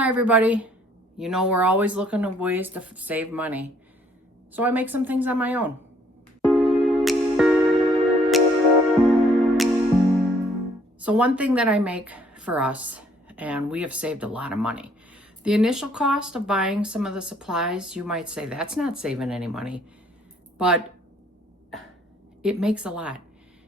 Hi everybody. You know we're always looking at ways to save money. So I make some things on my own. So one thing that I make for us, and we have saved a lot of money. The initial cost of buying some of the supplies, you might say that's not saving any money, but it makes a lot.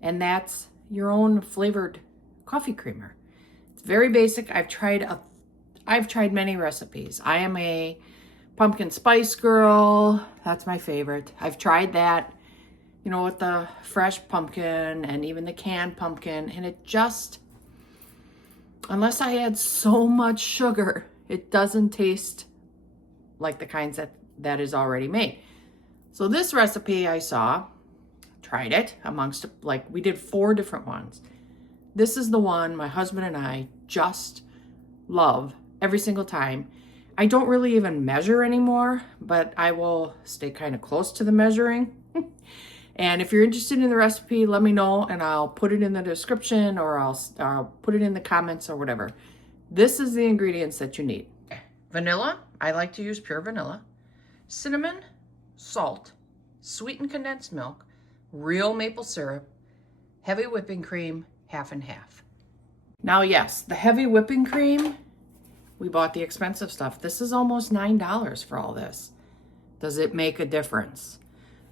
And that's your own flavored coffee creamer. It's very basic. I've tried many recipes. I am a pumpkin spice girl. That's my favorite. I've tried that, you know, with the fresh pumpkin and even the canned pumpkin. And it just, unless I add so much sugar, it doesn't taste like the kinds that is already made. So this recipe I saw, tried it amongst, like we did 4 different ones. This is the one my husband and I just love every single time. I don't really even measure anymore, but I will stay kind of close to the measuring. And if you're interested in the recipe, let me know and I'll put it in the description or I'll put it in the comments or whatever. This is the ingredients that you need. Vanilla, I like to use pure vanilla. Cinnamon, salt, sweetened condensed milk, real maple syrup, heavy whipping cream, half and half. Now, yes, the heavy whipping cream, we bought the expensive stuff. This is almost $9 for all this. Does it make a difference?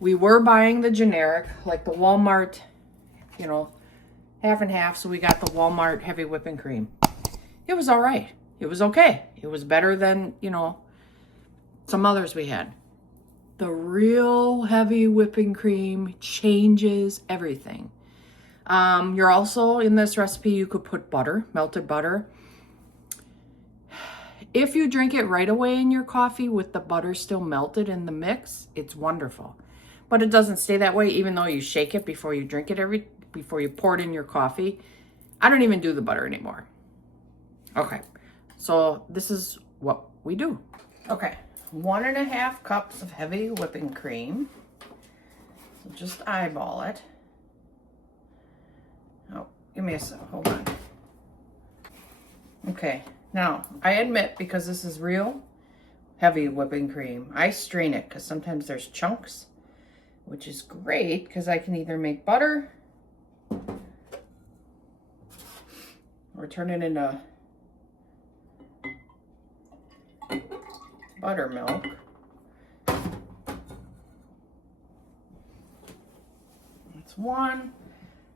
We were buying the generic, like the Walmart, you know, half and half. So we got the Walmart heavy whipping cream. It was all right. It was okay. It was better than, you know, some others we had. The real heavy whipping cream changes everything. You're also, in this recipe, you could put butter, melted butter. If you drink it right away in your coffee with the butter still melted in the mix, it's wonderful. But it doesn't stay that way even though you shake it before you drink it before you pour it in your coffee. I don't even do the butter anymore. Okay, so this is what we do. Okay, 1.5 cups of heavy whipping cream. So just eyeball it. Oh, give me a sec, hold on. Okay. Now, I admit, because this is real heavy whipping cream, I strain it because sometimes there's chunks, which is great because I can either make butter or turn it into buttermilk. That's one.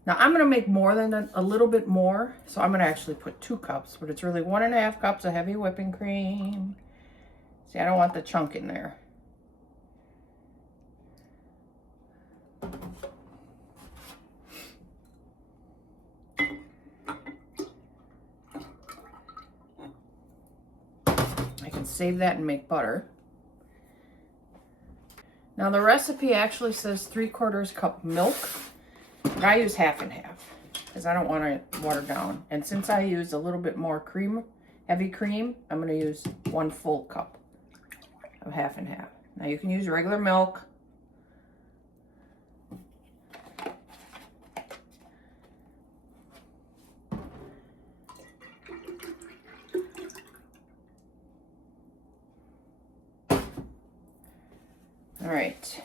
Now I'm going to make more than a little bit more, so I'm going to actually put 2 cups, but it's really 1.5 cups of heavy whipping cream. See, I don't want the chunk in there. I can save that and make butter. Now the recipe actually says 3/4 cup milk. I use half and half because I don't want to water down. And since I use a little bit more cream, heavy cream, I'm going to use 1 full cup of half and half. Now you can use regular milk. All right.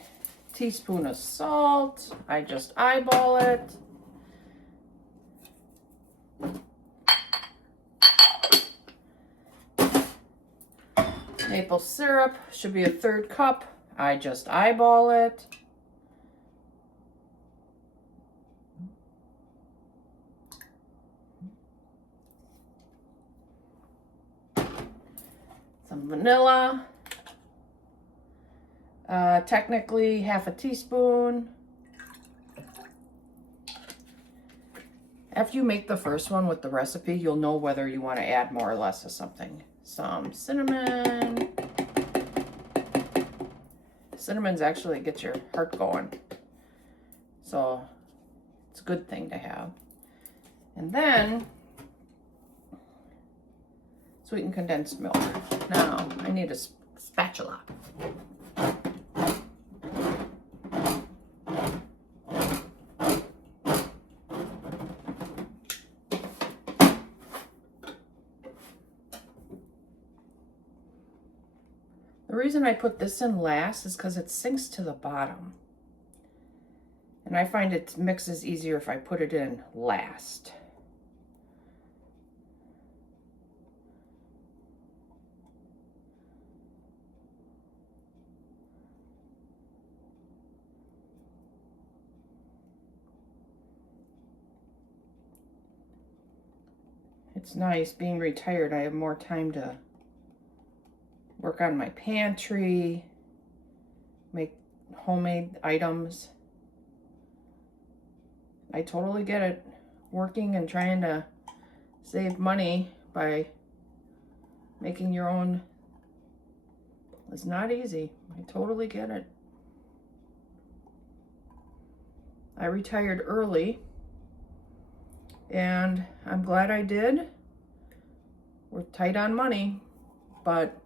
Teaspoon of salt. I just eyeball it. Maple syrup should be 1/3 cup. I just eyeball it. Some vanilla. Technically 1/2 teaspoon. After you make the first one with the recipe, you'll know whether you want to add more or less of something. Some cinnamon. Cinnamons actually get your heart going. So it's a good thing to have. And then sweetened condensed milk. Now I need a spatula. The reason I put this in last is because it sinks to the bottom. And I find it mixes easier if I put it in last. It's nice being retired. I have more time to work on my pantry, make homemade items. I totally get it. Working and trying to save money by making your own is not easy. I totally get it. I retired early, and I'm glad I did. We're tight on money, but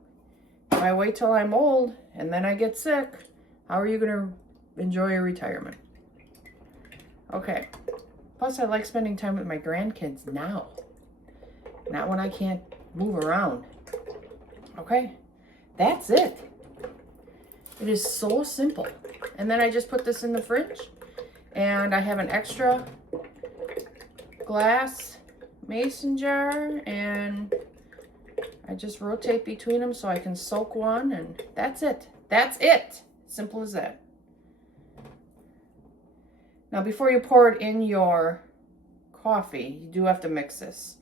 if I wait till I'm old and then I get sick, how are you going to enjoy your retirement? Okay. Plus, I like spending time with my grandkids now, not when I can't move around. Okay. That's it. It is so simple. And then I just put this in the fridge, and I have an extra glass mason jar, and I just rotate between them so I can soak one, and that's it. That's it. Simple as that. Now, before you pour it in your coffee, you do have to mix this.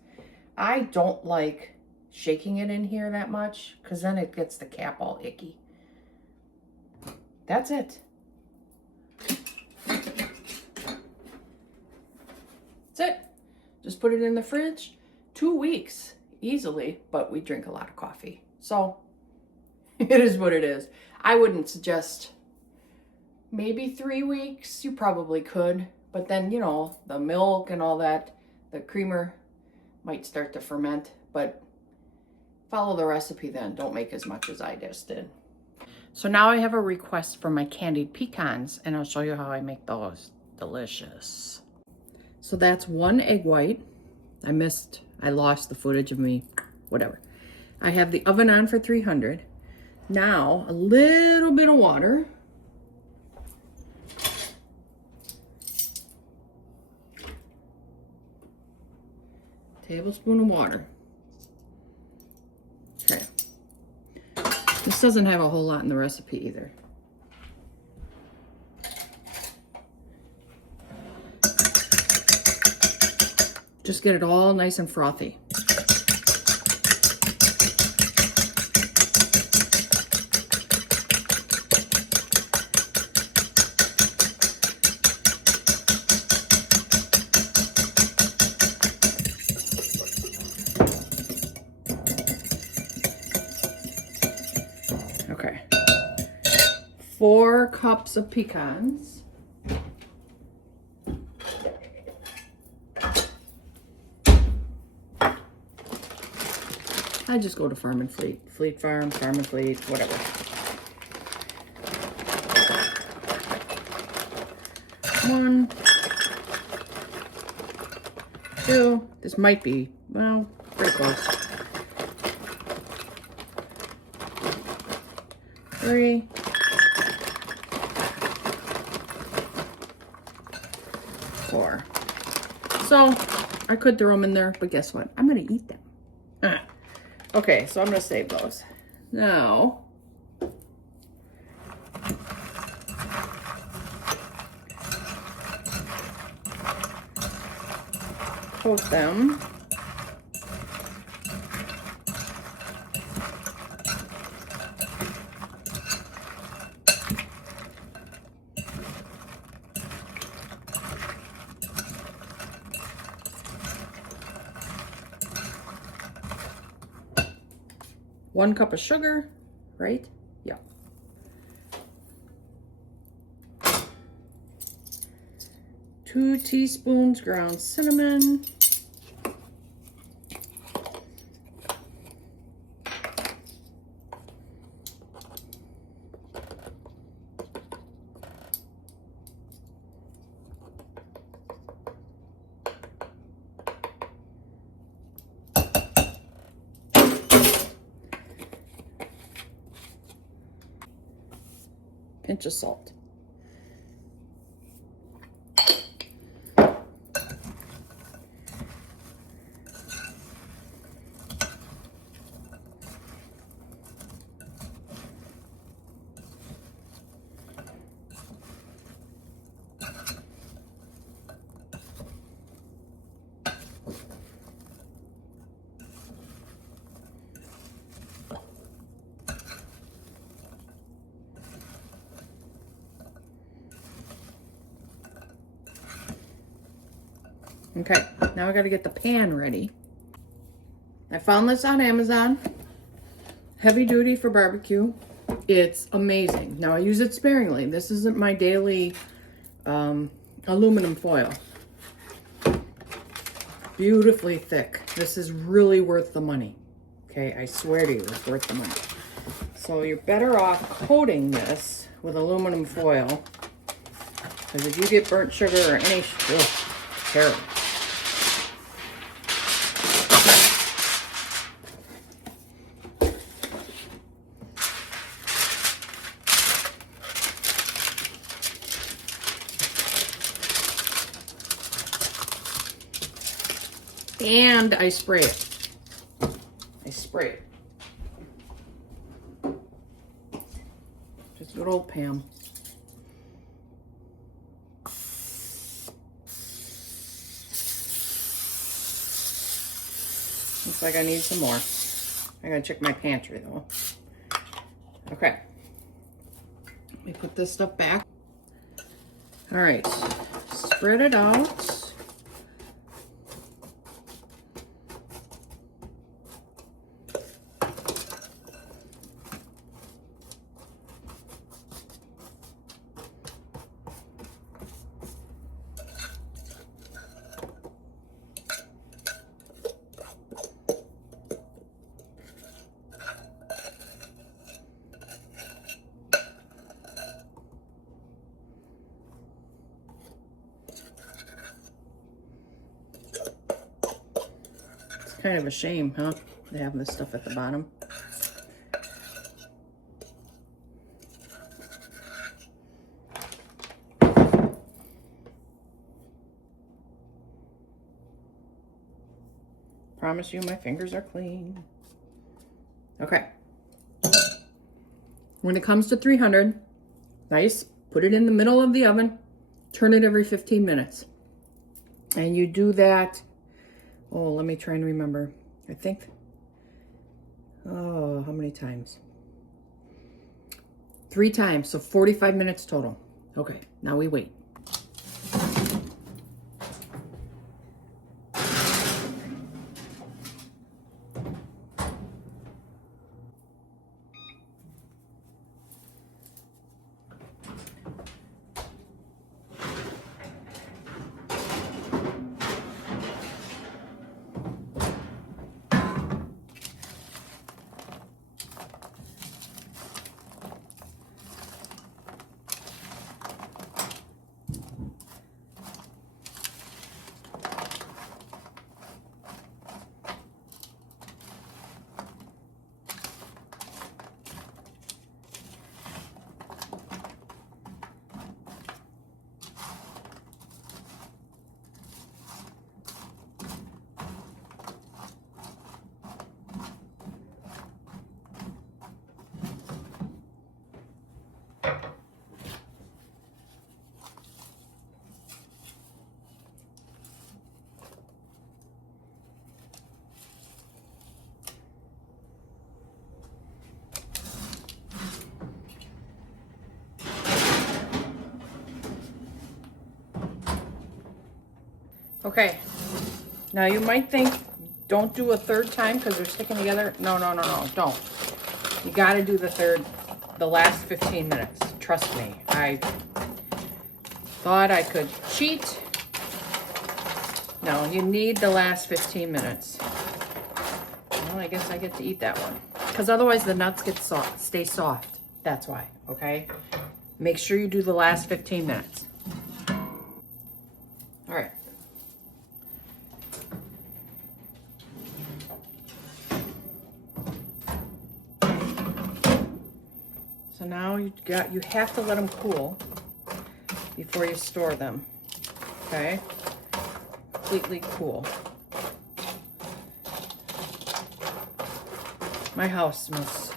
I don't like shaking it in here that much because then it gets the cap all icky. That's it. That's it. Just put it in the fridge. 2 weeks easily, but we drink a lot of coffee. So it is what it is. I wouldn't suggest maybe 3 weeks. You probably could, but then, you know, the milk and all that, the creamer might start to ferment, but follow the recipe then. Don't make as much as I just did. So now I have a request for my candied pecans, and I'll show you how I make those. Delicious. So that's 1 egg white. I lost the footage of me, whatever. I have the oven on for 300. Now, a little bit of water. Tablespoon of water. Okay. This doesn't have a whole lot in the recipe either. Just get it all nice and frothy. Okay. 4 cups of pecans. I just go to Farm and Fleet. Fleet Farm, Farm and Fleet, whatever. 1, 2. This might be, well, pretty close. 3. 4. So I could throw them in there, but guess what? I'm going to eat them. Okay, so I'm going to save those. Now, coat them. One cup of sugar, right? Yeah. Two teaspoons ground cinnamon. pinch of salt. Okay, now I gotta get the pan ready. I found this on Amazon. Heavy duty for barbecue. It's amazing. Now I use it sparingly. This isn't my daily aluminum foil. Beautifully thick. This is really worth the money. Okay, I swear to you, it's worth the money. So you're better off coating this with aluminum foil, because if you get burnt sugar or any, ugh, terrible. And I spray it. I spray it. Just good old Pam. Looks like I need some more. I gotta check my pantry though. Okay. Let me put this stuff back. All right. Spread it out. Kind of a shame, huh? They have this stuff at the bottom. Promise you my fingers are clean. Okay. When it comes to 300, nice, put it in the middle of the oven, turn it every 15 minutes. And you do that, oh, let me try and remember. I think, oh, how many times? 3 times, so 45 minutes total. Okay, now we wait. Okay, now you might think, don't do a third time because they're sticking together. No, no, no, no, don't. You got to do the last 15 minutes. Trust me. I thought I could cheat. No, you need the last 15 minutes. Well, I guess I get to eat that one. Because otherwise the nuts get soft, stay soft. That's why, okay? Make sure you do the last 15 minutes. All right. So So now you have to let them cool before you store them. Okay? Completely cool. My house smells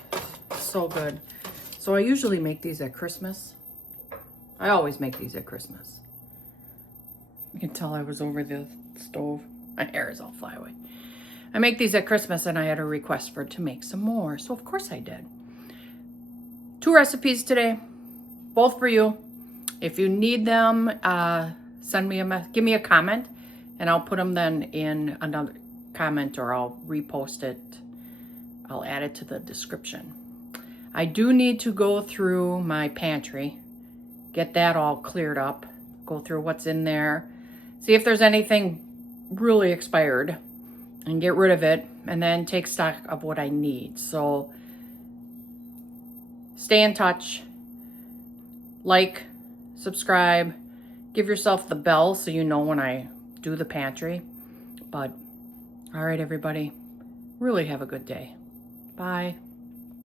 so good. So I usually make these at Christmas. I always make these at Christmas. You can tell I was over the stove. My hair is all fly away. I make these at Christmas and I had a request for to make some more. So of course I did. 2 recipes today, both for you. If you need them, give me a comment and I'll put them then in another comment or I'll repost it. I'll add it to the description. I do need to go through my pantry, get that all cleared up, go through what's in there, see if there's anything really expired and get rid of it, and then take stock of what I need. So stay in touch, like, subscribe, give yourself the bell so you know when I do the pantry. But all right, everybody, really have a good day. Bye.